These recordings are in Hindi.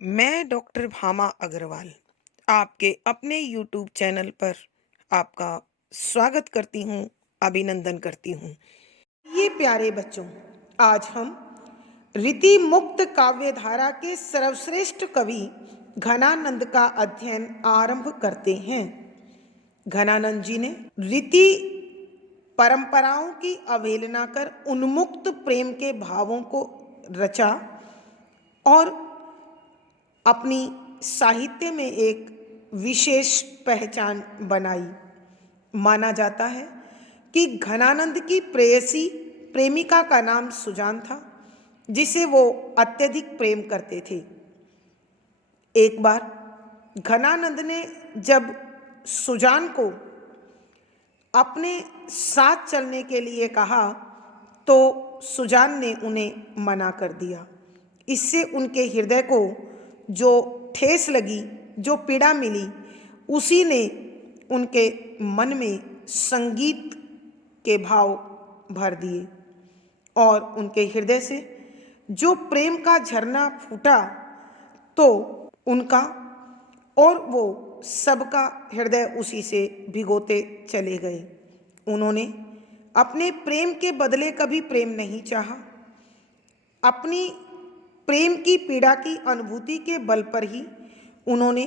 मैं डॉक्टर भामा अग्रवाल आपके अपने यूट्यूब चैनल पर आपका स्वागत करती हूँ, अभिनंदन करती हूँ। ये प्यारे बच्चों, आज हम रीति मुक्त काव्य धारा के सर्वश्रेष्ठ कवि घनानंद का अध्ययन आरंभ करते हैं। घनानंद जी ने रीति परंपराओं की अवहेलना कर उन्मुक्त प्रेम के भावों को रचा और अपनी साहित्य में एक विशेष पहचान बनाई। माना जाता है कि घनानंद की प्रेयसी प्रेमिका का नाम सुजान था, जिसे वो अत्यधिक प्रेम करते थे। एक बार घनानंद ने जब सुजान को अपने साथ चलने के लिए कहा तो सुजान ने उन्हें मना कर दिया। इससे उनके हृदय को जो ठेस लगी, जो पीड़ा मिली, उसी ने उनके मन में संगीत के भाव भर दिए और उनके हृदय से जो प्रेम का झरना फूटा तो उनका और वो सबका हृदय उसी से भिगोते चले गए। उन्होंने अपने प्रेम के बदले कभी प्रेम नहीं चाहा। अपनी प्रेम की पीड़ा की अनुभूति के बल पर ही उन्होंने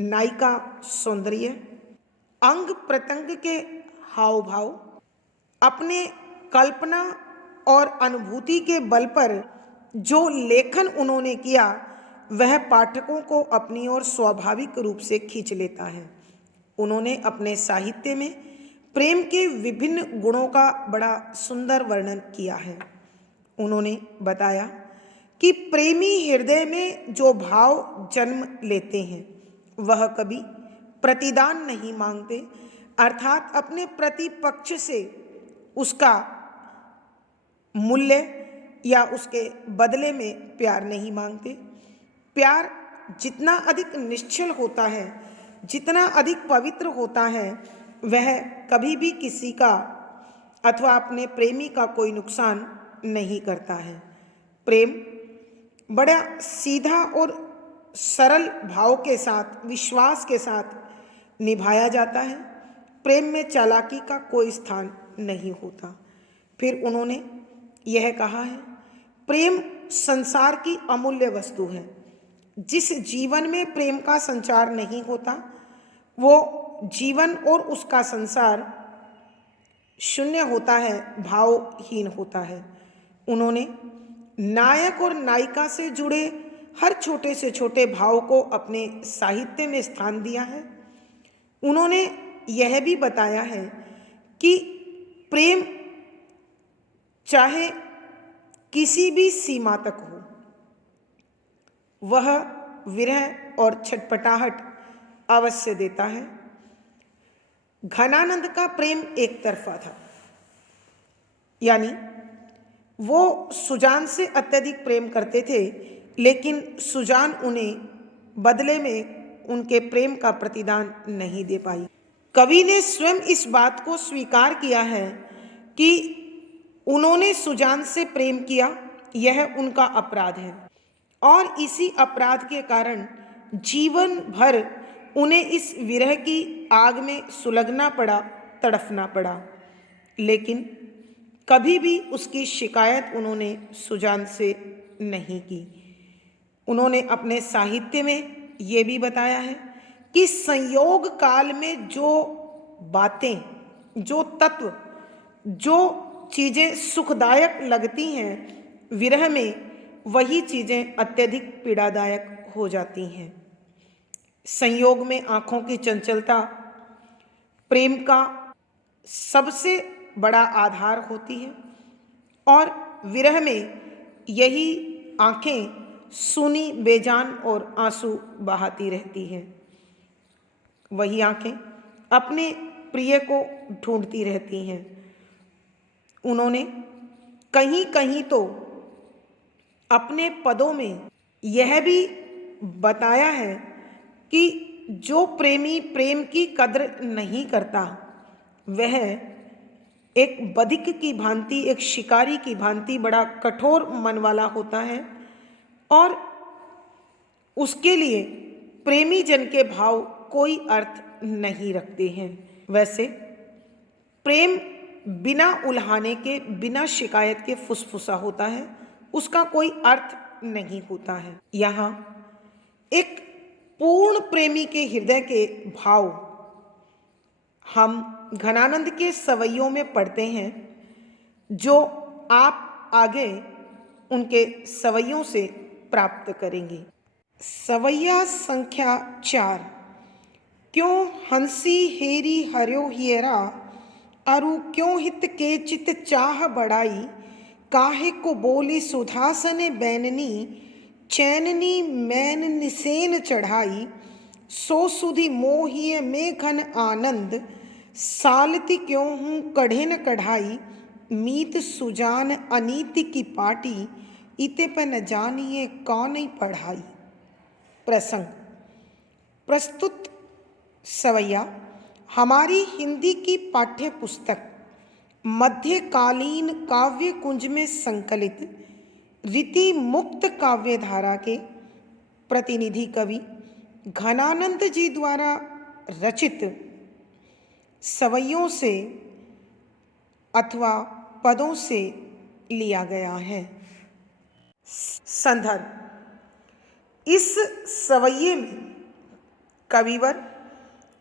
नायिका सौंदर्य, अंग प्रत्यंग के हाव भाव, अपने कल्पना और अनुभूति के बल पर जो लेखन उन्होंने किया वह पाठकों को अपनी ओर स्वाभाविक रूप से खींच लेता है। उन्होंने अपने साहित्य में प्रेम के विभिन्न गुणों का बड़ा सुंदर वर्णन किया है। उन्होंने बताया कि प्रेमी हृदय में जो भाव जन्म लेते हैं वह कभी प्रतिदान नहीं मांगते, अर्थात अपने प्रतिपक्ष से उसका मूल्य या उसके बदले में प्यार नहीं मांगते। प्यार जितना अधिक निश्चल होता है, जितना अधिक पवित्र होता है, वह कभी भी किसी का अथवा अपने प्रेमी का कोई नुकसान नहीं करता है। प्रेम बड़ा सीधा और सरल भाव के साथ, विश्वास के साथ निभाया जाता है। प्रेम में चालाकी का कोई स्थान नहीं होता। फिर उन्होंने यह कहा है, प्रेम संसार की अमूल्य वस्तु है। जिस जीवन में प्रेम का संचार नहीं होता वो जीवन और उसका संसार शून्य होता है, भावहीन होता है। उन्होंने नायक और नायिका से जुड़े हर छोटे से छोटे भाव को अपने साहित्य में स्थान दिया है। उन्होंने यह भी बताया है कि प्रेम चाहे किसी भी सीमा तक हो, वह विरह और छटपटाहट अवश्य देता है। घनानंद का प्रेम एक तरफा था, यानी वो सुजान से अत्यधिक प्रेम करते थे, लेकिन सुजान उन्हें बदले में उनके प्रेम का प्रतिदान नहीं दे पाई। कवि ने स्वयं इस बात को स्वीकार किया है कि उन्होंने सुजान से प्रेम किया, यह उनका अपराध है और इसी अपराध के कारण जीवन भर उन्हें इस विरह की आग में सुलगना पड़ा, तड़फना पड़ा। लेकिन कभी भी उसकी शिकायत उन्होंने सुजान से नहीं की। उन्होंने अपने साहित्य में ये भी बताया है कि संयोग काल में जो बातें, जो तत्व, जो चीज़ें सुखदायक लगती हैं, विरह में वही चीज़ें अत्यधिक पीड़ादायक हो जाती हैं। संयोग में आँखों की चंचलता प्रेम का सबसे बड़ा आधार होती है और विरह में यही आँखें सूनी, बेजान और आंसू बहाती रहती हैं। वही आँखें अपने प्रिय को ढूंढती रहती हैं। उन्होंने कहीं कहीं तो अपने पदों में यह भी बताया है कि जो प्रेमी प्रेम की कद्र नहीं करता वह एक बधिक की भांति, एक शिकारी की भांति बड़ा कठोर मन वाला होता है और उसके लिए प्रेमी जन के भाव कोई अर्थ नहीं रखते हैं। वैसे प्रेम बिना उल्हाने के, बिना शिकायत के फुसफुसा होता है, उसका कोई अर्थ नहीं होता है। यहाँ एक पूर्ण प्रेमी के हृदय के भाव हम घनानंद के सवैयों में पढ़ते हैं, जो आप आगे उनके सवैयों से प्राप्त करेंगे। सवैया संख्या 4। क्यों हंसी हेरी हर्यो हियरा, अरु क्यों हित के चित चाह बढ़ाई, काहे को बोली सुधासने बैननी, चैननी मैन निसेन चढ़ाई, सो सुधि मोहिय में घन आनंद, सालती क्यों हूँ कढ़े न कढ़ाई, मीत सुजान अनीति की पाटी, इते पर न जानिए कौन ही पढ़ाई। प्रसंग। प्रस्तुत सवैया हमारी हिंदी की पाठ्य पुस्तक मध्यकालीन काव्य कुंज में संकलित रीति मुक्त काव्य धारा के प्रतिनिधि कवि घनानंद जी द्वारा रचित सवैयों से अथवा पदों से लिया गया है। संदर्भ। इस सवैये में कविवर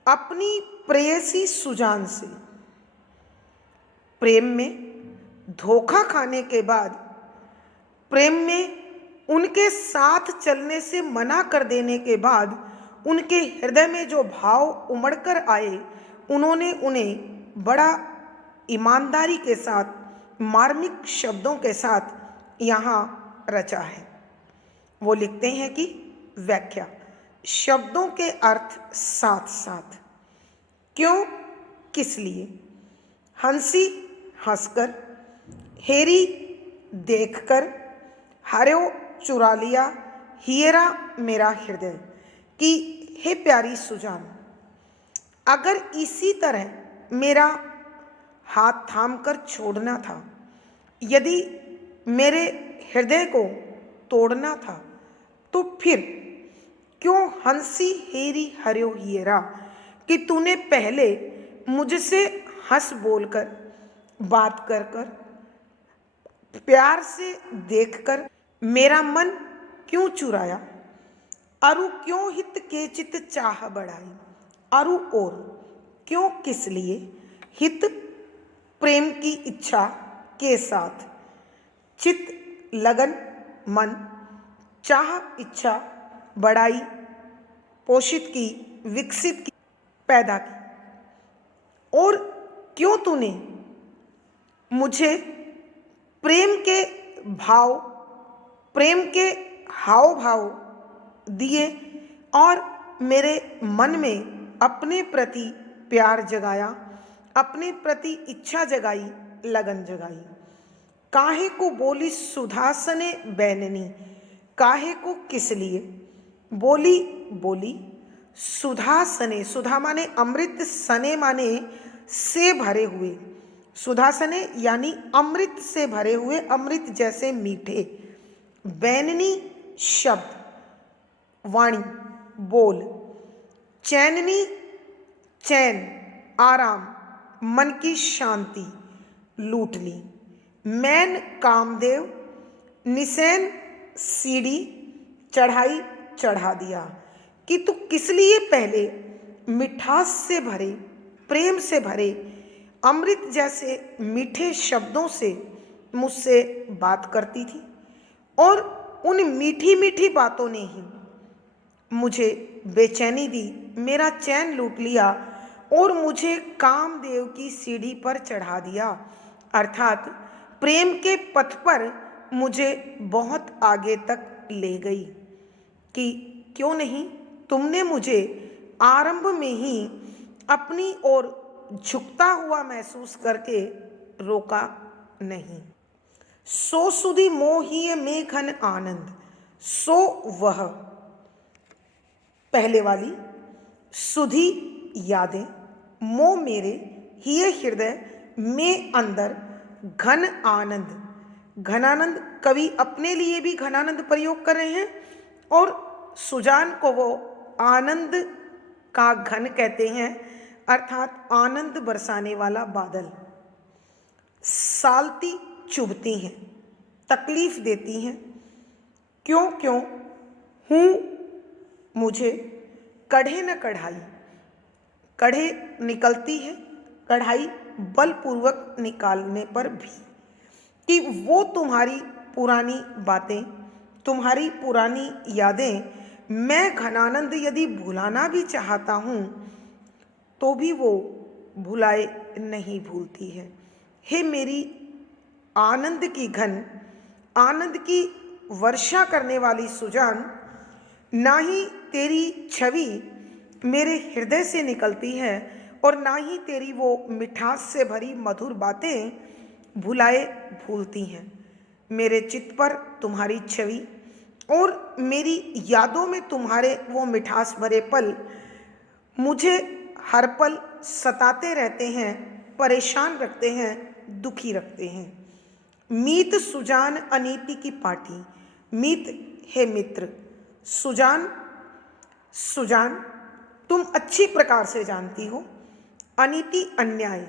अपनी प्रेयसी सुजान से प्रेम में धोखा खाने के बाद, प्रेम में उनके साथ चलने से मना कर देने के बाद, उनके हृदय में जो भाव उमड़ कर आए, उन्होंने उन्हें बड़ा ईमानदारी के साथ, मार्मिक शब्दों के साथ यहाँ रचा है। वो लिखते हैं कि व्याख्या। शब्दों के अर्थ साथ साथ। क्यों, किस लिए। हंसी, हंसकर। हेरी, देखकर। हर्यो, चुरा लिया। हियरा, मेरा हृदय। कि हे प्यारी सुजान, अगर इसी तरह मेरा हाथ थाम कर छोड़ना था, यदि मेरे हृदय को तोड़ना था, तो फिर क्यों हंसी हेरी हर्यो हियरा, कि तूने पहले मुझसे हंस बोलकर, बात कर कर, प्यार से देखकर मेरा मन क्यों चुराया। अरु क्यों हित के चित चाह बढ़ाई। अरु और क्यों, किस लिए। हित, प्रेम की इच्छा के साथ। चित, लगन, मन। चाह, इच्छा। बढ़ाई, पोषित की, विकसित की, पैदा की। और क्यों तूने मुझे प्रेम के भाव, प्रेम के हाव भाव दिए और मेरे मन में अपने प्रति प्यार जगाया, अपने प्रति इच्छा जगाई, लगन जगाई। काहे को बोली सुधासने बैननी। काहे को, किस लिए। बोली, बोली। सुधा सने, सुधा माने अमृत, सने माने से भरे हुए। सुधा सने यानी अमृत से भरे हुए, अमृत जैसे मीठे। बैननी, शब्द, वाणी, बोल। चैननी, चैन, आराम, मन की शांति लूट ली। मैन, कामदेव। निसैन, सीढ़ी, चढ़ाई, चढ़ा दिया। कि तू किस लिए पहले मिठास से भरे, प्रेम से भरे, अमृत जैसे मीठे शब्दों से मुझसे बात करती थी, और उन मीठी मीठी बातों ने ही मुझे बेचैनी दी, मेरा चैन लूट लिया और मुझे कामदेव की सीढ़ी पर चढ़ा दिया। अर्थात प्रेम के पथ पर मुझे बहुत आगे तक ले गई। कि क्यों नहीं तुमने मुझे आरंभ में ही अपनी ओर झुकता हुआ महसूस करके रोका नहीं। सो सुधि मोहिय में घन आनंद। सो वह, पहले वाली, सुधि यादें, मोह मेरे, हिय हृदय, में अंदर, घन आनंद। घनानंद, कवि अपने लिए भी घनानंद प्रयोग कर रहे हैं और सुजान को वो आनंद का घन कहते हैं, अर्थात आनंद बरसाने वाला बादल। सालती चुभती हैं, तकलीफ देती हैं, क्यों क्यों हूँ मुझे कढ़े न कढ़ाई। कढ़े निकलती है, कढ़ाई बलपूर्वक निकालने पर भी, कि वो तुम्हारी पुरानी बातें, तुम्हारी पुरानी यादें मैं घनानंद यदि भुलाना भी चाहता हूँ तो भी वो भुलाए नहीं भूलती है। हे मेरी आनंद की घन, आनंद की वर्षा करने वाली सुजान, ना ही तेरी छवि मेरे हृदय से निकलती है और ना ही तेरी वो मिठास से भरी मधुर बातें भुलाए भूलती हैं। मेरे चित्त पर तुम्हारी छवि और मेरी यादों में तुम्हारे वो मिठास भरे पल मुझे हर पल सताते रहते हैं, परेशान रखते हैं, दुखी रखते हैं। मीत सुजान अनीति की पाटी, मीत है मित्र, सुजान सुजान तुम अच्छी प्रकार से जानती हो, अनीति अन्याय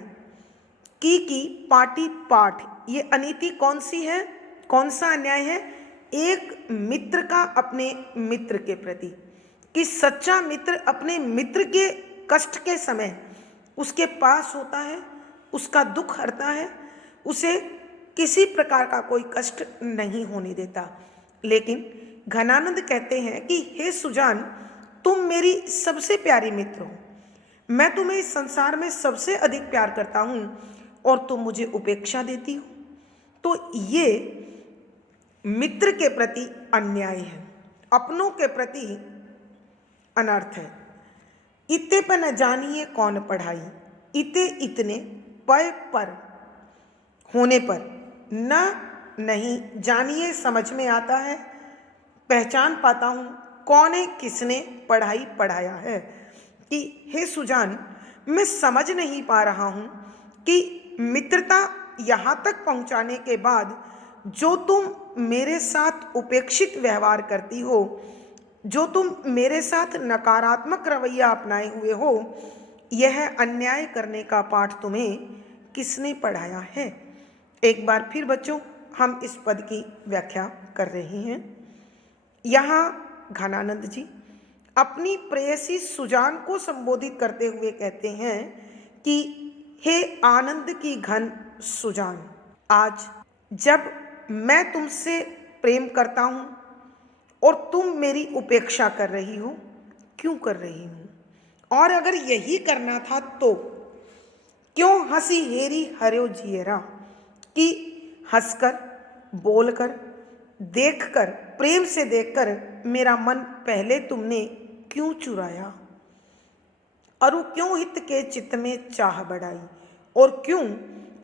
की पाटी पाठ, ये अनीति कौन सी है, कौन सा अन्याय है? एक मित्र का अपने मित्र के प्रति, कि सच्चा मित्र अपने मित्र के कष्ट के समय उसके पास होता है, उसका दुख हरता है, उसे किसी प्रकार का कोई कष्ट नहीं होने देता। लेकिन घनानंद कहते हैं कि हे सुजान, तुम मेरी सबसे प्यारी मित्र हो, मैं तुम्हें इस संसार में सबसे अधिक प्यार करता हूँ और तुम मुझे उपेक्षा देती हो, तो ये मित्र के प्रति अन्याय है, अपनों के प्रति अनर्थ है। इते पर न जानिए कौन पढ़ाई, इते इतने पय पर होने पर न नहीं जानिए समझ में आता है, पहचान पाता हूँ कौन है, किसने पढ़ाई पढ़ाया है। कि हे सुजान, मैं समझ नहीं पा रहा हूँ कि मित्रता यहाँ तक पहुँचाने के बाद जो तुम मेरे साथ उपेक्षित व्यवहार करती हो, जो तुम मेरे साथ नकारात्मक रवैया अपनाए हुए हो, यह अन्याय करने का पाठ तुम्हें किसने पढ़ाया है। एक बार फिर बच्चों हम इस पद की व्याख्या कर रहे हैं। यहाँ घनानंद जी अपनी प्रेयसी सुजान को संबोधित करते हुए कहते हैं कि हे आनंद की घन सुजान, आज जब मैं तुमसे प्रेम करता हूँ और तुम मेरी उपेक्षा कर रही हो, क्यों कर रही हूँ? और अगर यही करना था तो क्यों हंसी हेरी हर्यो जियरा, कि हंसकर, बोलकर, देखकर, प्रेम से देखकर मेरा मन पहले तुमने क्यों चुराया? अरु क्यों हित के चित्त में चाह बढ़ाई, और क्यों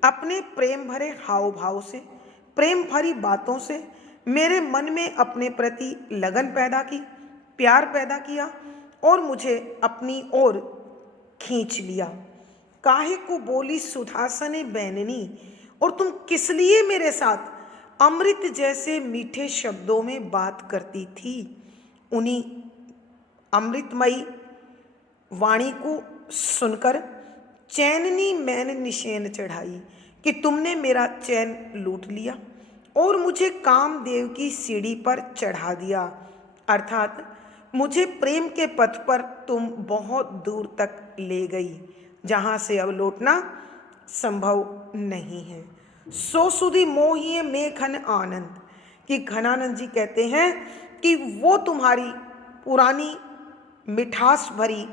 अपने प्रेम भरे हाव भाव से, प्रेम भरी बातों से मेरे मन में अपने प्रति लगन पैदा की, प्यार पैदा किया और मुझे अपनी ओर खींच लिया। काहे को बोली सुधासने बैननी, और तुम किस लिए मेरे साथ अमृत जैसे मीठे शब्दों में बात करती थी? उन्हीं अमृतमयी वाणी को सुनकर चैननी मैंने निशेन चढ़ाई, कि तुमने मेरा चैन लूट लिया और मुझे कामदेव की सीढ़ी पर चढ़ा दिया, अर्थात मुझे प्रेम के पथ पर तुम बहुत दूर तक ले गई, जहाँ से अब लौटना संभव नहीं है। सो सुधी मोहिए में घन आनंद, कि घनानंद जी कहते हैं कि वो तुम्हारी पुरानी मिठास भरी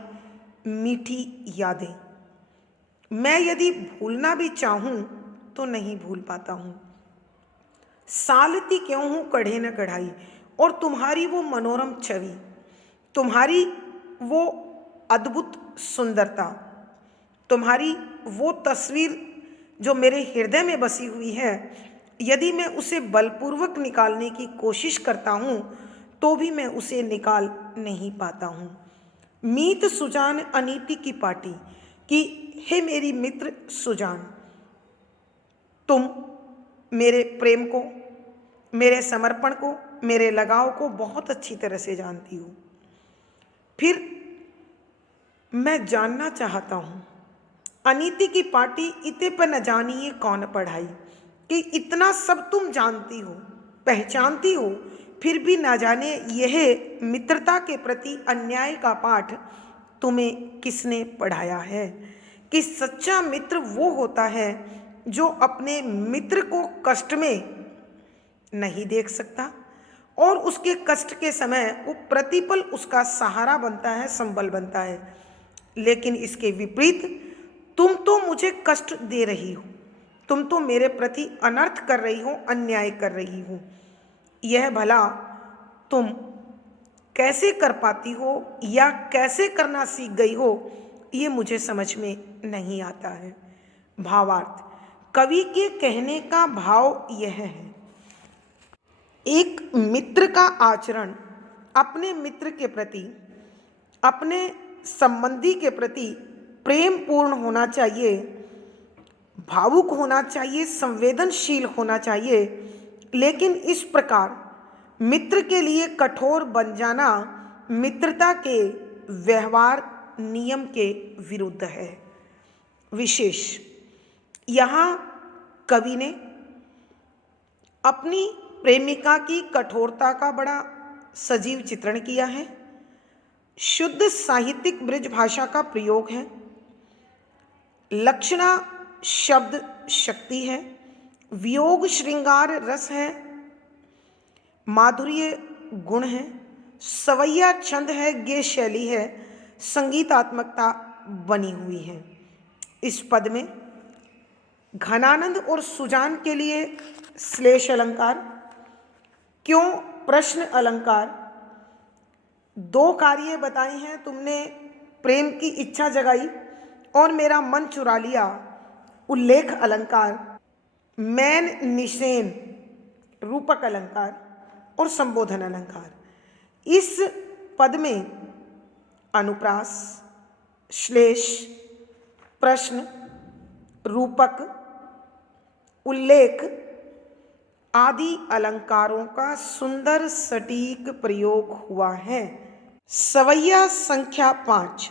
मीठी यादें मैं यदि भूलना भी चाहूँ तो नहीं भूल पाता हूँ। सालती क्यों हूँ कढ़े न कढ़ाई, और तुम्हारी वो मनोरम छवि, तुम्हारी वो अद्भुत सुंदरता, तुम्हारी वो तस्वीर जो मेरे हृदय में बसी हुई है, यदि मैं उसे बलपूर्वक निकालने की कोशिश करता हूँ तो भी मैं उसे निकाल नहीं पाता हूँ। मीत सुजान अनीति की पाटी, कि हे मेरी मित्र सुजान, तुम मेरे प्रेम को, मेरे समर्पण को, मेरे लगाव को बहुत अच्छी तरह से जानती हो। फिर मैं जानना चाहता हूँ, अनीति की पार्टी इते पर न जानिए कौन पढ़ाई, कि इतना सब तुम जानती हो, पहचानती हो, फिर भी ना जाने यह मित्रता के प्रति अन्याय का पाठ तुम्हें किसने पढ़ाया है, कि सच्चा मित्र वो होता है जो अपने मित्र को कष्ट में नहीं देख सकता और उसके कष्ट के समय वो प्रतिपल उसका सहारा बनता है, संबल बनता है। लेकिन इसके विपरीत तुम तो मुझे कष्ट दे रही हो, तुम तो मेरे प्रति अनर्थ कर रही हो, अन्याय कर रही हो। यह भला तुम कैसे कर पाती हो या कैसे करना सीख गई हो, ये मुझे समझ में नहीं आता है। भावार्थ, कवि के कहने का भाव यह है, एक मित्र का आचरण अपने मित्र के प्रति, अपने संबंधी के प्रति प्रेम पूर्ण होना चाहिए, भावुक होना चाहिए, संवेदनशील होना चाहिए। लेकिन इस प्रकार मित्र के लिए कठोर बन जाना मित्रता के व्यवहार नियम के विरुद्ध है। विशेष यहाँ कवि ने अपनी प्रेमिका की कठोरता का बड़ा सजीव चित्रण किया है। शुद्ध साहित्यिक ब्रज भाषा का प्रयोग है, लक्षणा शब्द शक्ति है, वियोग श्रृंगार रस है, माधुर्य गुण है, सवैया छंद है, गे शैली है, संगीतात्मकता बनी हुई है। इस पद में घनानंद और सुजान के लिए श्लेष अलंकार, क्यों प्रश्न अलंकार, दो कार्य बताए हैं। तुमने प्रेम की इच्छा जगाई और मेरा मन चुरा लिया, उल्लेख अलंकार, मैन निषेन रूपक अलंकार और संबोधन अलंकार। इस पद में अनुप्रास, श्लेष, प्रश्न, रूपक, उल्लेख आदि अलंकारों का सुंदर सटीक प्रयोग हुआ है। सवैया संख्या 5,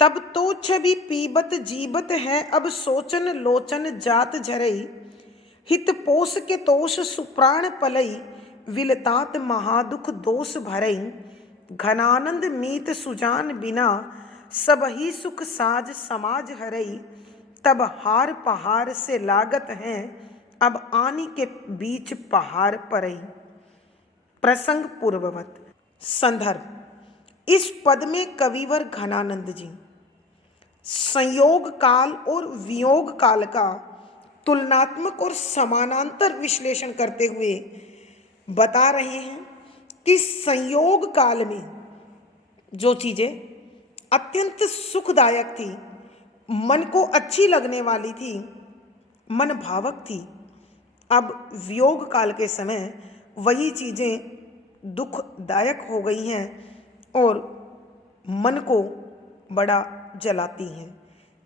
तब तो छवि पीबत जीबत है, अब सोचन लोचन जात झरई, हित पोष के तोष सुप्राण पलई, विलतात महादुख दोष भरई, घनानंद मीत सुजान बिना, सब ही सुख साज समाज हरई, तब हार पहाड़ से लागत हैं, अब आनी के बीच पहाड़ परई। प्रसंग पूर्ववत। संदर्भ, इस पद में कविवर घनानंद जी संयोग काल और वियोग काल का तुलनात्मक और समानांतर विश्लेषण करते हुए बता रहे हैं कि संयोग काल में जो चीजें अत्यंत सुखदायक थी, मन को अच्छी लगने वाली थी, मन भावक थी, अब वियोग काल के समय वही चीजें दुखदायक हो गई हैं और मन को बड़ा जलाती हैं।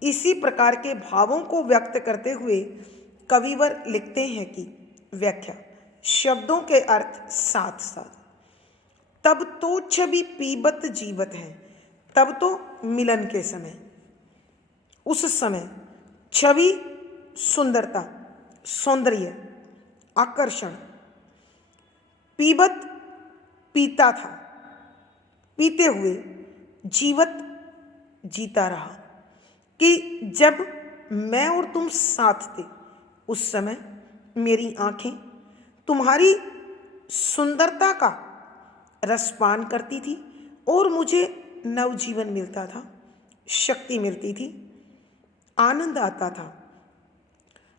इसी प्रकार के भावों को व्यक्त करते हुए कविवर लिखते हैं कि व्याख्या, शब्दों के अर्थ साथ साथ। तब तो छवि पीबत जीवत है, तब तो मिलन के समय, उस समय छवि सुंदरता, सौंदर्य, आकर्षण, पीबत पीता था, पीते हुए, जीवत जीता रहा, कि जब मैं और तुम साथ थे उस समय मेरी आंखें तुम्हारी सुंदरता का रसपान करती थी और मुझे नवजीवन मिलता था, शक्ति मिलती थी, आनंद आता था।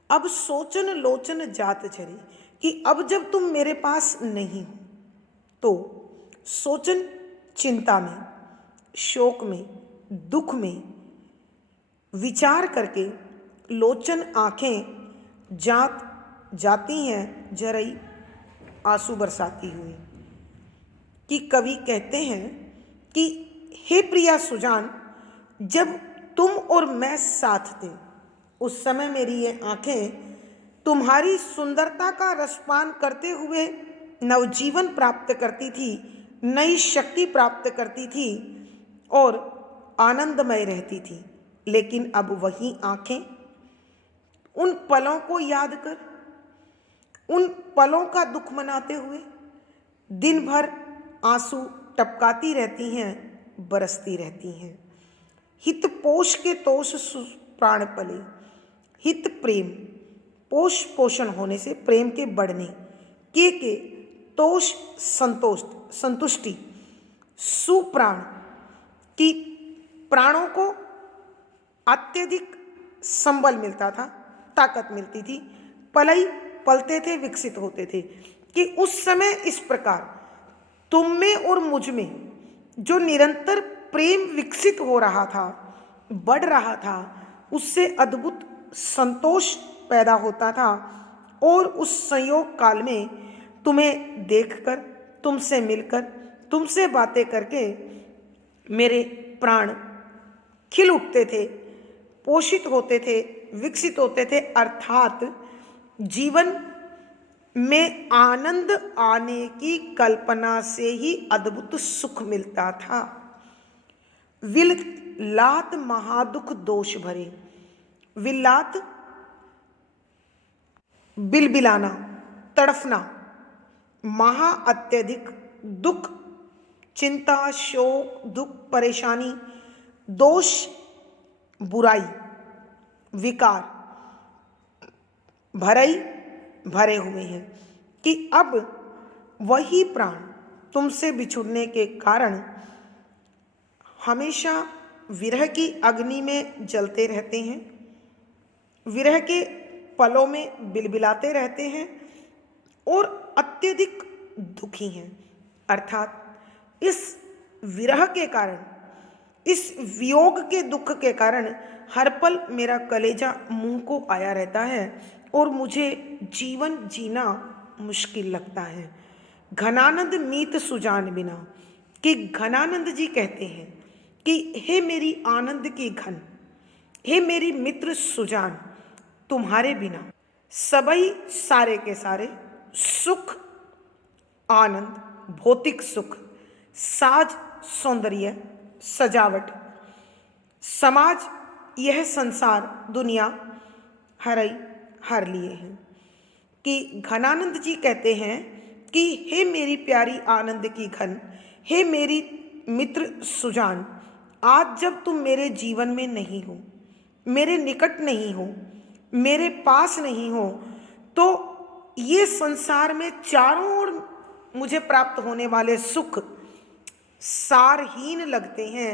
अब सोचन लोचन जात झरी, कि अब जब तुम मेरे पास नहीं हो तो सोचन चिंता में, शोक में, दुख में विचार करके, लोचन आंखें जाती हैं जरई आंसू बरसाती हुई, कि कवि कहते हैं कि हे प्रिया सुजान, जब तुम और मैं साथ थे उस समय मेरी ये आंखें तुम्हारी सुंदरता का रसपान करते हुए नवजीवन प्राप्त करती थी, नई शक्ति प्राप्त करती थी और आनंदमय रहती थी। लेकिन अब वही आंखें उन पलों को याद कर, उन पलों का दुख मनाते हुए दिन भर आंसू टपकाती रहती हैं, बरसती रहती हैं। हित पोष के तोष प्राण पले, हित प्रेम, पोष पोषण होने से प्रेम के बढ़ने, के तोष संतोष संतुष्टि, सुप्राण की प्राणों को अत्यधिक संबल मिलता था, ताकत मिलती थी, पलई पलते थे, विकसित होते थे। कि उस समय इस प्रकार तुम में और मुझ में जो निरंतर प्रेम विकसित हो रहा था, बढ़ रहा था, उससे अद्भुत संतोष पैदा होता था। और उस संयोग काल में तुम्हें देखकर, तुमसे मिलकर, तुमसे बातें करके मेरे प्राण खिल उठते थे, पोषित होते थे, विकसित होते थे। अर्थात जीवन में आनंद आने की कल्पना से ही अद्भुत सुख मिलता था। विलात महादुख दोष भरे, विलात बिलबिलाना, तड़फना, महा अत्यधिक दुख, चिंता, शोक, दुख, परेशानी, दोष, बुराई, विकार भरे हुए हैं। कि अब वही प्राण तुमसे बिछुड़ने के कारण हमेशा विरह की अग्नि में जलते रहते हैं, विरह के पलों में बिलबिलाते रहते हैं और अत्यधिक दुखी हैं। अर्थात इस विरह के कारण, इस वियोग के दुख के कारण हर पल मेरा कलेजा मुंह को आया रहता है और मुझे जीवन जीना मुश्किल लगता है। घनानंद मीत सुजान बिना, कि घनानंद जी कहते हैं कि हे मेरी आनंद की घन, हे मेरी मित्र सुजान, तुम्हारे बिना सभी सारे के सारे सुख, आनंद, भौतिक सुख, साज, सौंदर्य, सजावट, समाज, यह संसार, दुनिया हर लिए हैं। कि घनानंद जी कहते हैं कि हे मेरी प्यारी आनंद की घन, हे मेरी मित्र सुजान, आज जब तुम मेरे जीवन में नहीं हो, मेरे निकट नहीं हो, मेरे पास नहीं हो, तो ये संसार में चारों ओर मुझे प्राप्त होने वाले सुख सारहीन लगते हैं,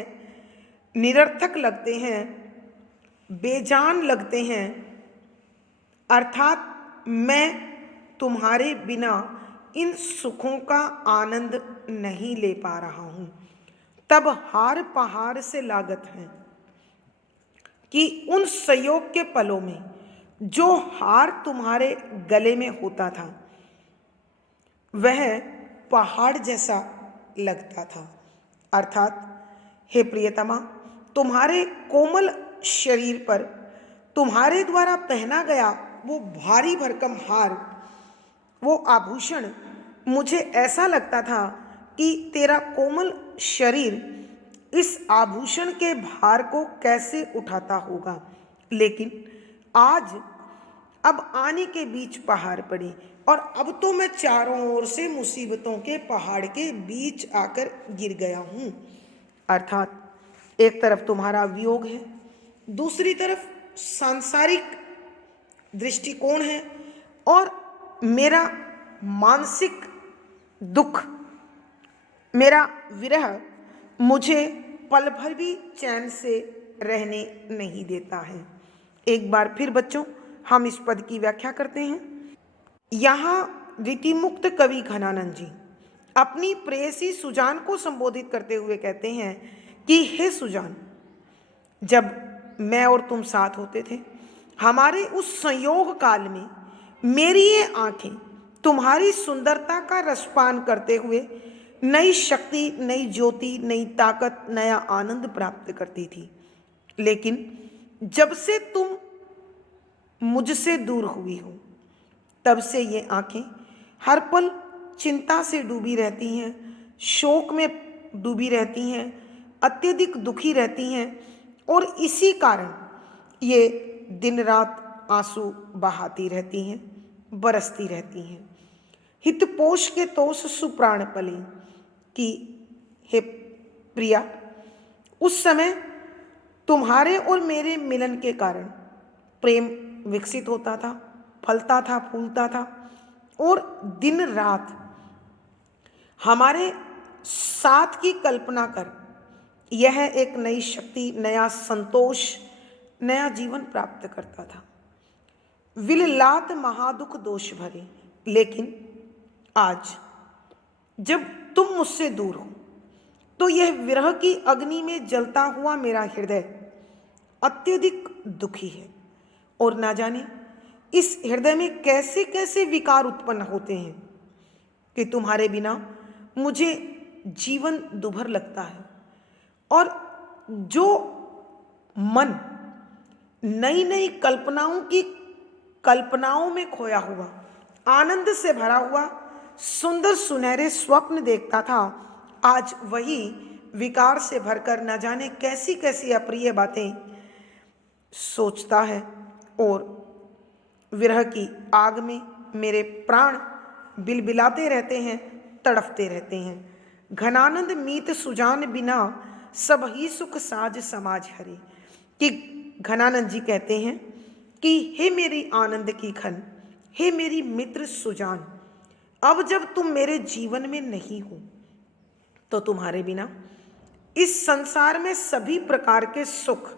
निरर्थक लगते हैं, बेजान लगते हैं। अर्थात मैं तुम्हारे बिना इन सुखों का आनंद नहीं ले पा रहा हूँ। तब हार पहाड़ से लागत है कि उन संयोग के पलों में जो हार तुम्हारे गले में होता था वह पहाड़ जैसा लगता था। अर्थात हे प्रियतमा, तुम्हारे कोमल शरीर पर तुम्हारे द्वारा पहना गया वो भारी भरकम हार, वो आभूषण, मुझे ऐसा लगता था कि तेरा कोमल शरीर इस आभूषण के भार को कैसे उठाता होगा। लेकिन आज अब आने के बीच पहाड़ पड़ी और अब तो मैं चारों ओर से मुसीबतों के पहाड़ के बीच आकर गिर गया हूँ। अर्थात एक तरफ तुम्हारा वियोग है, दूसरी तरफ सांसारिक दृष्टिकोण है और मेरा मानसिक दुख, मेरा विरह मुझे पल भर भी चैन से रहने नहीं देता है। एक बार फिर बच्चों हम इस पद की व्याख्या करते हैं। यहाँ रीतिमुक्त कवि घनानंद जी अपनी प्रेयसी सुजान को संबोधित करते हुए कहते हैं कि हे सुजान, जब मैं और तुम साथ होते थे, हमारे उस संयोग काल में मेरी ये आंखें तुम्हारी सुंदरता का रसपान करते हुए नई शक्ति, नई ज्योति, नई ताकत, नया आनंद प्राप्त करती थी। लेकिन जब से तुम मुझसे दूर हुई हो, तब से ये आंखें हर पल चिंता से डूबी रहती हैं, शोक में डूबी रहती हैं, अत्यधिक दुखी रहती हैं और इसी कारण ये दिन रात आंसू बहाती रहती हैं, बरसती रहती हैं। हितपोष के तोष सुप्राण पली कि हे प्रिया, उस समय तुम्हारे और मेरे मिलन के कारण प्रेम विकसित होता था, फलता था, फूलता था और दिन रात हमारे साथ की कल्पना कर यह एक नई शक्ति, नया संतोष, नया जीवन प्राप्त करता था। विललात महादुख दोष भरे, लेकिन आज जब तुम मुझसे दूर हो तो यह विरह की अग्नि में जलता हुआ मेरा हृदय अत्यधिक दुखी है और ना जाने इस हृदय में कैसे कैसे विकार उत्पन्न होते हैं कि तुम्हारे बिना मुझे जीवन दुभर लगता है। और जो मन नई नई कल्पनाओं में खोया हुआ, आनंद से भरा हुआ सुंदर सुनहरे स्वप्न देखता था, आज वही विकार से भरकर न जाने कैसी कैसी अप्रिय बातें सोचता है और विरह की आग में मेरे प्राण बिलबिलाते रहते हैं, तड़फते रहते हैं। घनानंद मीत सुजान बिना सब ही सुख साज समाज हरे, कि घनानंद जी कहते हैं कि हे मेरी आनंद की खन, हे मेरी मित्र सुजान, अब जब तुम मेरे जीवन में नहीं हो तो तुम्हारे बिना इस संसार में सभी प्रकार के सुख,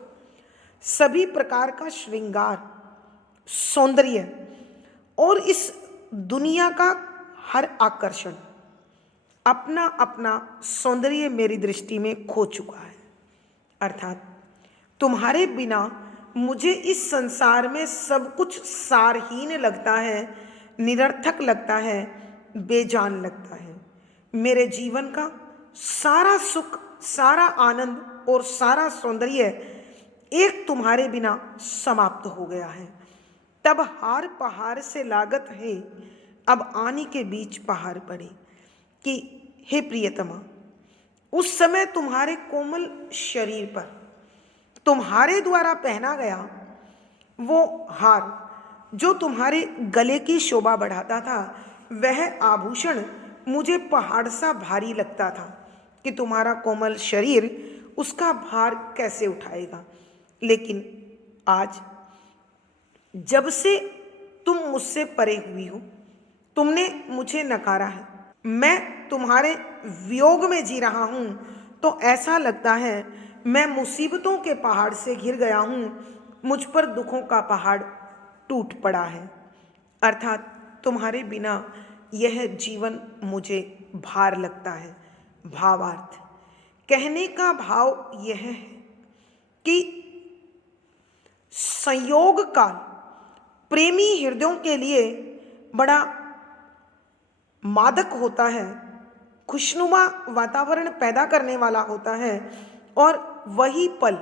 सभी प्रकार का श्रृंगार, सौंदर्य और इस दुनिया का हर आकर्षण अपना अपना सौंदर्य मेरी दृष्टि में खो चुका है। अर्थात तुम्हारे बिना मुझे इस संसार में सब कुछ सारहीन लगता है, निरर्थक लगता है, बेजान लगता है। मेरे जीवन का सारा सुख, सारा आनंद और सारा सौंदर्य एक तुम्हारे बिना समाप्त हो गया है। तब हार पहाड़ से लागत है, अब आने के बीच पहाड़ पड़े, कि हे प्रियतमा, उस समय तुम्हारे कोमल शरीर पर तुम्हारे द्वारा पहना गया वो हार जो तुम्हारे गले की शोभा बढ़ाता था, वह आभूषण मुझे पहाड़ सा भारी लगता था कि तुम्हारा कोमल शरीर उसका भार कैसे उठाएगा। लेकिन आज जब से तुम मुझसे परे हुई हो, तुमने मुझे नकारा है, मैं तुम्हारे वियोग में जी रहा हूँ, तो ऐसा लगता है मैं मुसीबतों के पहाड़ से घिर गया हूँ, मुझ पर दुखों का पहाड़ टूट पड़ा है। अर्थात तुम्हारे बिना यह जीवन मुझे भार लगता है। भावार्थ कहने का भाव यह है कि संयोग काल प्रेमी हृदयों के लिए बड़ा मादक होता है, खुशनुमा वातावरण पैदा करने वाला होता है, और वही पल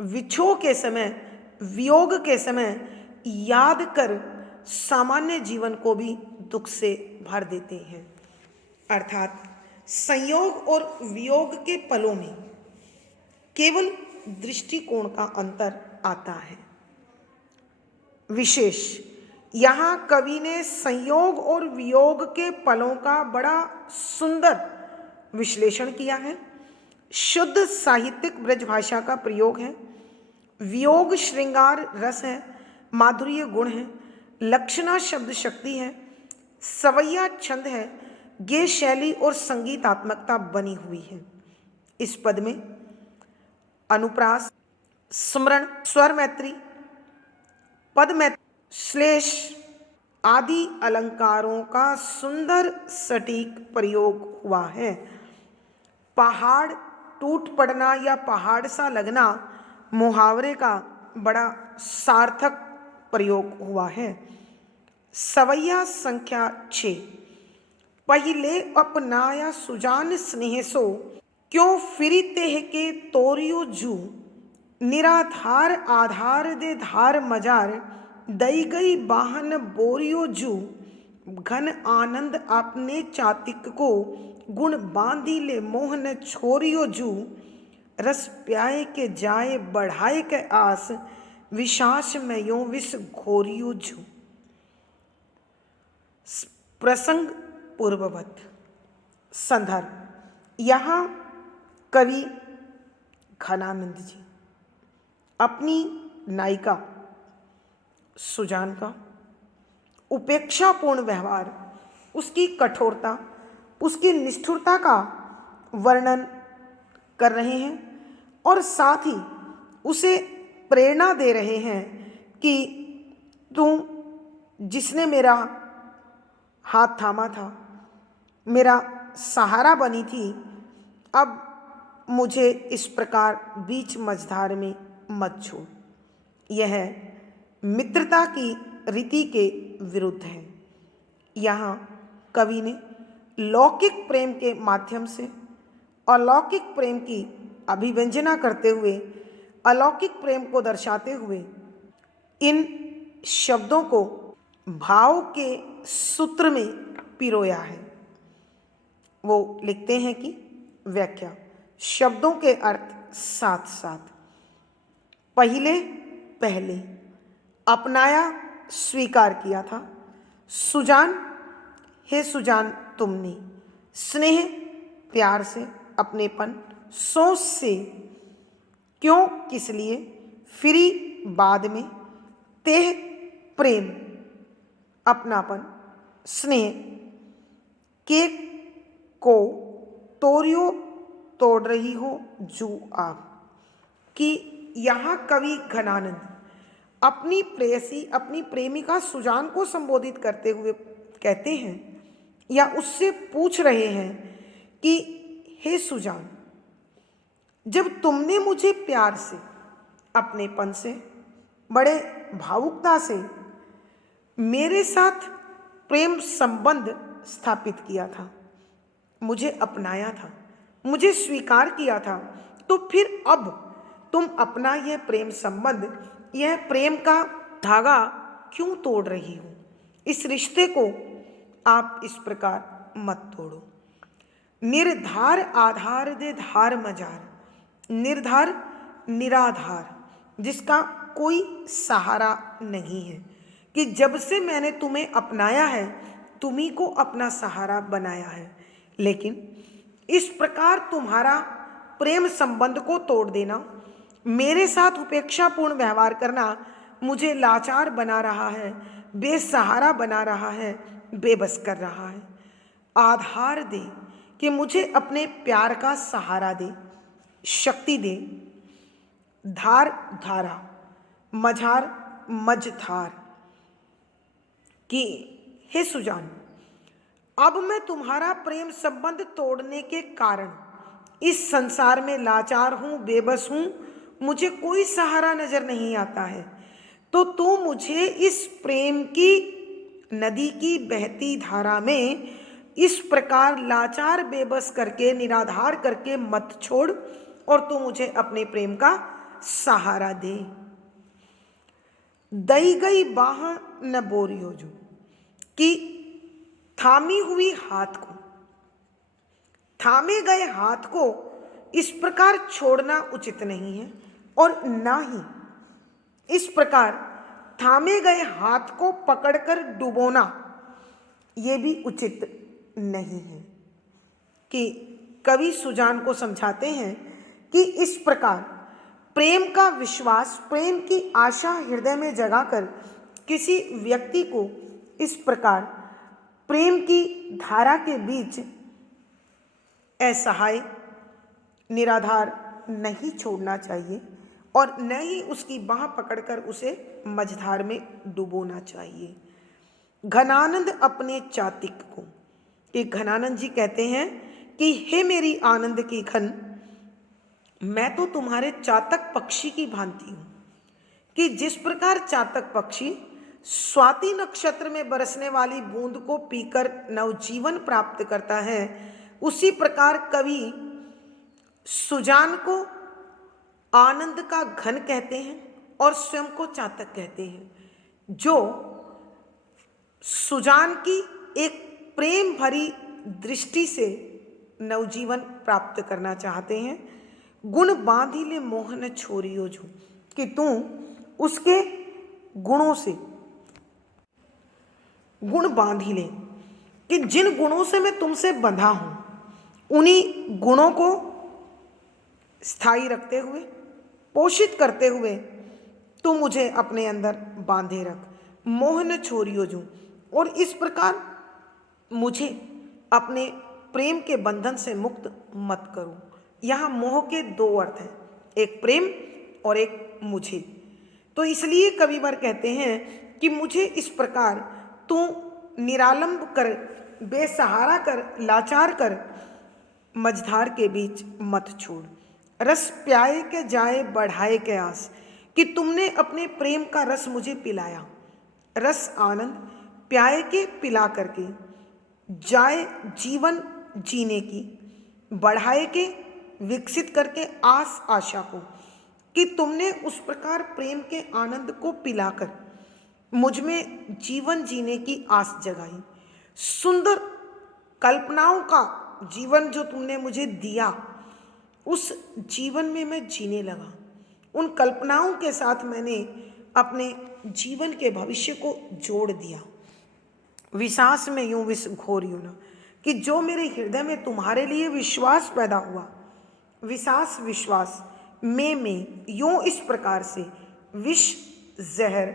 विछोह के समय, वियोग के समय याद कर सामान्य जीवन को भी दुख से भर देते हैं। अर्थात संयोग और वियोग के पलों में केवल दृष्टिकोण का अंतर आता है। विशेष यहाँ कवि ने संयोग और वियोग के पलों का बड़ा सुंदर विश्लेषण किया है। शुद्ध साहित्यिक ब्रज भाषा का प्रयोग है। वियोग श्रृंगार रस है, माधुर्य गुण है, लक्षणा शब्द शक्ति है, सवैया छंद है, गे शैली और संगीतात्मकता बनी हुई है। इस पद में अनुप्रास, स्मरण, स्वर मैत्री, पद मैत्री, श्लेष आदि अलंकारों का सुंदर सटीक प्रयोग हुआ है। पहाड़ टूट पड़ना या पहाड़ सा लगना मुहावरे का बड़ा सार्थक प्रयोग हुआ है। सवैया संख्या 6, पहिले अपनाया सुजान स्नेह सो, क्यों फिरी तेह के तोरियो जू, निराधार आधार दे धार मजार, दई गई बाहन बोरियो जू, घन आनंद आपने चातिक को, गुण बांधी ले मोहन छोरियो जू, रस प्याए के जाए बढ़ाए के आस, विशास में यो विष घोरियो जू। प्रसंग पूर्ववत। संदर्भ, यहाँ कवि घनानंद जी अपनी नायिका सुजान का उपेक्षापूर्ण व्यवहार, उसकी कठोरता, उसकी निष्ठुरता का वर्णन कर रहे हैं और साथ ही उसे प्रेरणा दे रहे हैं कि तुम जिसने मेरा हाथ थामा था, मेरा सहारा बनी थी, अब मुझे इस प्रकार बीच मझधार में मत छोड़। यह मित्रता की रीति के विरुद्ध है। यहाँ कवि ने लौकिक प्रेम के माध्यम से अलौकिक प्रेम की अभिव्यंजना करते हुए, अलौकिक प्रेम को दर्शाते हुए इन शब्दों को भाव के सूत्र में पिरोया है। वो लिखते हैं कि व्याख्या, शब्दों के अर्थ साथ साथ, पहले पहले, अपनाया स्वीकार किया था, सुजान, हे सुजान तुमने, स्नेह प्यार से, अपनेपन सोच से, क्यों किस लिए, फिरी बाद में, तेह प्रेम अपनापन स्नेह, के को तोड़ियो तोड़ रही हो जू आप। कि यहाँ कवि घनानंद अपनी प्रेयसी, अपनी प्रेमिका सुजान को संबोधित करते हुए कहते हैं या उससे पूछ रहे हैं कि हे सुजान, जब तुमने मुझे प्यार से, अपनेपन से, बड़े भावुकता से मेरे साथ प्रेम संबंध स्थापित किया था, मुझे अपनाया था, मुझे स्वीकार किया था, तो फिर अब तुम अपना यह प्रेम संबंध, यह प्रेम का धागा क्यों तोड़ रही हो? इस रिश्ते को आप इस प्रकार मत तोड़ो। निर्धार आधार दे धार मजार, निर्धार निराधार, जिसका कोई सहारा नहीं है, कि जब से मैंने तुम्हें अपनाया है, तुम्ही को अपना सहारा बनाया है, लेकिन इस प्रकार तुम्हारा प्रेम संबंध को तोड़ देना, मेरे साथ उपेक्षापूर्ण व्यवहार करना मुझे लाचार बना रहा है, बेसहारा बना रहा है, बेबस कर रहा है। आधार दे, कि मुझे अपने प्यार का सहारा दे, शक्ति दे। धार धारा, मझार मझधार, कि हे सुजान, अब मैं तुम्हारा प्रेम संबंध तोड़ने के कारण इस संसार में लाचार हूँ, बेबस हूँ, मुझे कोई सहारा नजर नहीं आता है, तो तू मुझे इस प्रेम की नदी की बहती धारा में इस प्रकार लाचार बेबस करके, निराधार करके मत छोड़, और तू मुझे अपने प्रेम का सहारा दे। दई गई बाह न बोरियो जो, कि थामी हुई हाथ को, थामे गए हाथ को इस प्रकार छोड़ना उचित नहीं है, और ना ही इस प्रकार थामे गए हाथ को पकड़कर डुबोना ये भी उचित नहीं है। कि कवि सुजान को समझाते हैं कि इस प्रकार प्रेम का विश्वास, प्रेम की आशा हृदय में जगाकर किसी व्यक्ति को इस प्रकार प्रेम की धारा के बीच असहाय, निराधार नहीं छोड़ना चाहिए, और न ही उसकी बाह पकड़कर उसे मझधार में डुबोना चाहिए। घनानंद अपने चातिक को, कि घनानंद जी कहते हैं कि हे मेरी आनंद की घन, मैं तो तुम्हारे चातक पक्षी की भांति हूँ, कि जिस प्रकार चातक पक्षी स्वाति नक्षत्र में बरसने वाली बूंद को पीकर नवजीवन प्राप्त करता है, उसी प्रकार कवि सुजान को आनंद का घन कहते हैं और स्वयं को चातक कहते हैं, जो सुजान की एक प्रेम भरी दृष्टि से नवजीवन प्राप्त करना चाहते हैं। गुण बांधी ले मोहन छोरियो जो, कि तू उसके गुणों से गुण बांधी ले, कि जिन गुणों से मैं तुमसे बंधा हूं उन्हीं गुणों को स्थायी रखते हुए, पोषित करते हुए तू मुझे अपने अंदर बांधे रख। मोहन छोरियो जो, और इस प्रकार मुझे अपने प्रेम के बंधन से मुक्त मत करो। यहाँ मोह के दो अर्थ हैं, एक प्रेम और एक मुझे। तो इसलिए कवि वर कहते हैं कि मुझे इस प्रकार तू निरालंब कर, बेसहारा कर, लाचार कर, मझधार के बीच मत छोड़। रस प्याए के जाए बढ़ाए के आस, कि तुमने अपने प्रेम का रस मुझे पिलाया। रस आनंद प्याए के पिला करके, जाए जीवन जीने की, बढ़ाए के विकसित करके आस आशा को, कि तुमने उस प्रकार प्रेम के आनंद को पिलाकर मुझ में जीवन जीने की आस जगाई। सुंदर कल्पनाओं का जीवन जो तुमने मुझे दिया, उस जीवन में मैं जीने लगा। उन कल्पनाओं के साथ मैंने अपने जीवन के भविष्य को जोड़ दिया। विश्वास में यूं विष घोर यूं न, कि जो मेरे हृदय में तुम्हारे लिए विश्वास पैदा हुआ, विश्वास में यूं इस प्रकार से विष जहर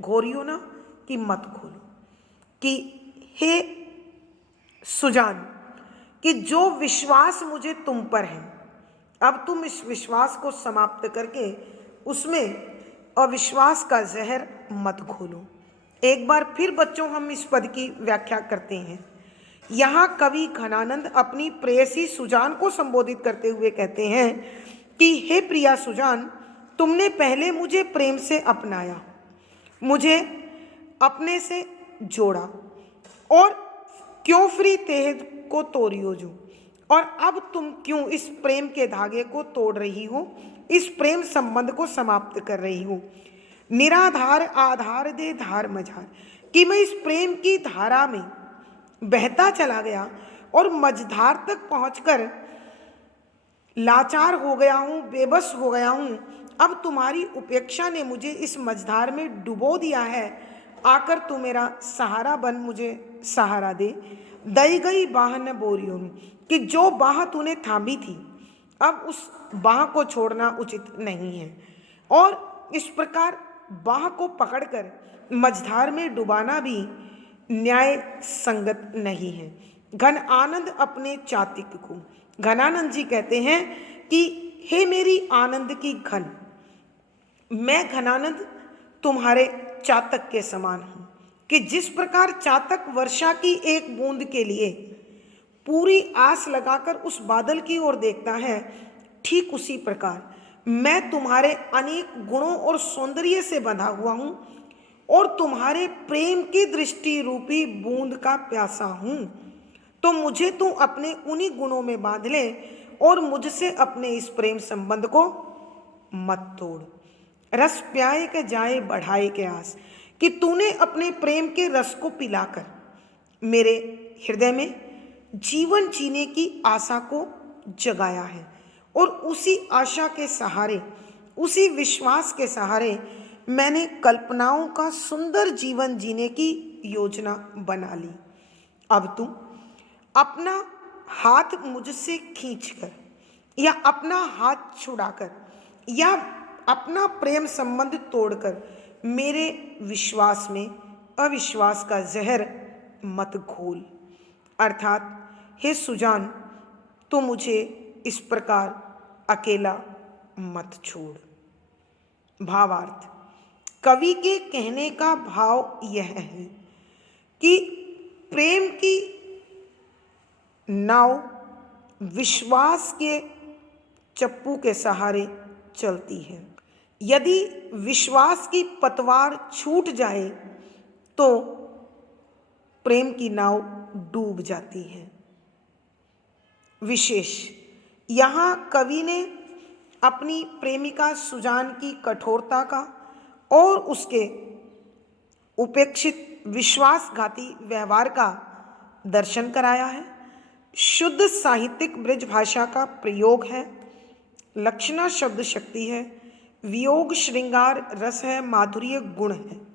घोरियो ना, कि मत खोलो। कि हे सुजान, कि जो विश्वास मुझे तुम पर है, अब तुम इस विश्वास को समाप्त करके उसमें अविश्वास का जहर मत घोलो। एक बार फिर बच्चों हम इस पद की व्याख्या करते हैं। यहाँ कवि घनानंद अपनी प्रेयसी सुजान को संबोधित करते हुए कहते हैं कि हे प्रिया सुजान, तुमने पहले मुझे प्रेम से अपनाया, मुझे अपने से जोड़ा, और क्यों फ्री तेह को तोड़ियो जो, और अब तुम क्यों इस प्रेम के धागे को तोड़ रही हो, इस प्रेम संबंध को समाप्त कर रही हो। निराधार आधार दे धार मझार, कि मैं इस प्रेम की धारा में बहता चला गया और मझधार तक पहुंचकर लाचार हो गया हूं, बेबस हो गया हूं। अब तुम्हारी उपेक्षा ने मुझे इस मझधार में डुबो दिया है। आकर तू मेरा सहारा बन, मुझे सहारा दे। दई गई बाह न बोरियो, कि जो बाह तूने थामी थी, अब उस बाह को छोड़ना उचित नहीं है, और इस प्रकार बाह को पकड़कर मझधार में डुबाना भी न्याय संगत नहीं है। घन आनंद अपने चातिक को, घनानंद जी कहते हैं कि हे मेरी आनंद की घन, मैं घनानंद तुम्हारे चातक के समान हूं। कि जिस प्रकार चातक वर्षा की एक बूंद के लिए पूरी आस लगाकर उस बादल की ओर देखता है, ठीक उसी प्रकार मैं तुम्हारे अनेक गुणों और सौंदर्य से बंधा हुआ हूं, और तुम्हारे प्रेम की दृष्टि रूपी बूंद का प्यासा हूं। तो मुझे तू अपने उन्हीं गुणों में बांध ले, और मुझसे अपने इस प्रेम संबंध को मत तोड़। रस प्याए के जाए बढ़ाए के आस, कि तूने अपने प्रेम के रस को पिलाकर मेरे हृदय में जीवन जीने की आशा को जगाया है, और उसी आशा के सहारे, उसी विश्वास के सहारे मैंने कल्पनाओं का सुंदर जीवन जीने की योजना बना ली। अब तुम अपना हाथ मुझसे खींचकर, या अपना हाथ छुड़ाकर, या अपना प्रेम संबंध तोड़कर मेरे विश्वास में अविश्वास का जहर मत घोल। अर्थात हे सुजान, तो मुझे इस प्रकार अकेला मत छोड़। भावार्थ, कवि के कहने का भाव यह है कि प्रेम की नाव विश्वास के चप्पू के सहारे चलती है। यदि विश्वास की पतवार छूट जाए तो प्रेम की नाव डूब जाती है। विशेष, यहाँ कवि ने अपनी प्रेमिका सुजान की कठोरता का और उसके उपेक्षित विश्वासघाती व्यवहार का दर्शन कराया है। शुद्ध साहित्यिक ब्रज भाषा का प्रयोग है। लक्षणा शब्द शक्ति है। वियोग श्रृंगार रस है, माधुर्य गुण है।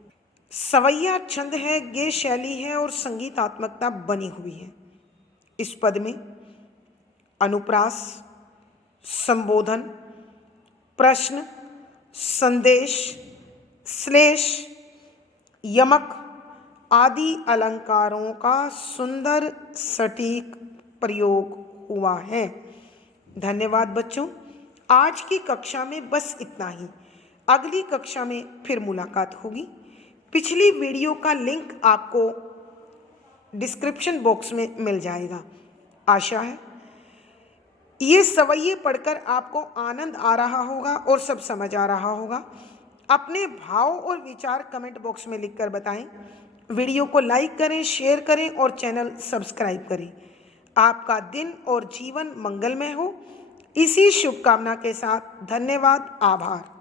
सवैया छंद है, गेय शैली है और संगीतात्मकता बनी हुई है। इस पद में अनुप्रास, संबोधन, प्रश्न, संदेश, श्लेष, यमक आदि अलंकारों का सुंदर सटीक प्रयोग हुआ है। धन्यवाद बच्चों। आज की कक्षा में बस इतना ही। अगली कक्षा में फिर मुलाकात होगी। पिछली वीडियो का लिंक आपको डिस्क्रिप्शन बॉक्स में मिल जाएगा। आशा है ये सवैये पढ़कर आपको आनंद आ रहा होगा और सब समझ आ रहा होगा। अपने भाव और विचार कमेंट बॉक्स में लिखकर बताएं। वीडियो को लाइक करें, शेयर करें और चैनल सब्सक्राइब करें। आपका दिन और जीवन मंगलमय हो, इसी शुभकामना के साथ धन्यवाद, आभार।